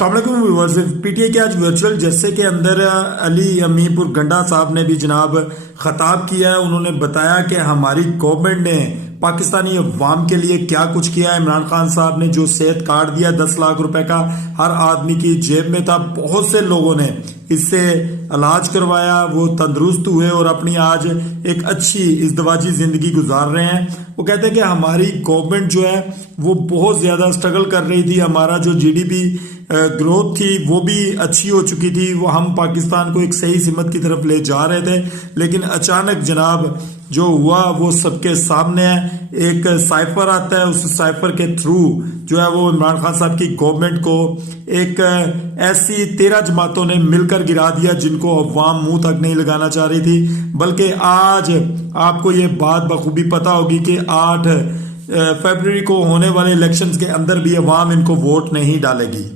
السلام علیکم viewers, P T I کے آج ورچوئل جلسے کے اندر علی امی پور گنڈا صاحب نے بھی جناب خطاب کیا ہے۔ انہوں نے بتایا کہ ہماری گورنمنٹ نے پاکستانی عوام کے لیے کیا کچھ کیا ہے۔ عمران خان صاحب نے جو صحت کارڈ دیا 10 لاکھ روپے کا، ہر آدمی کی جیب میں تھا، بہت سے لوگوں نے اس سے علاج کروایا، وہ تندرست ہوئے اور اپنی آج ایک اچھی ازدواجی زندگی گزار رہے ہیں۔ وہ کہتے ہیں کہ ہماری گورنمنٹ جو ہے وہ بہت زیادہ سٹرگل کر رہی تھی، ہمارا جو جی ڈی پی گروتھ تھی وہ بھی اچھی ہو چکی تھی، وہ ہم پاکستان کو ایک صحیح سمت کی طرف لے جا رہے تھے، لیکن اچانک جناب جو ہوا وہ سب کے سامنے ہے۔ ایک سائفر آتا ہے، اس سائفر کے تھرو جو ہے وہ عمران خان صاحب کی گورنمنٹ کو ایک ایسی 13 جماعتوں نے مل کر گرا دیا جن کو عوام منہ تک نہیں لگانا چاہ رہی تھی۔ بلکہ آج آپ کو یہ بات بخوبی پتہ ہوگی کہ 8 فیبروری کو ہونے والے الیکشنز کے اندر بھی عوام ان کو ووٹ نہیں ڈالے گی۔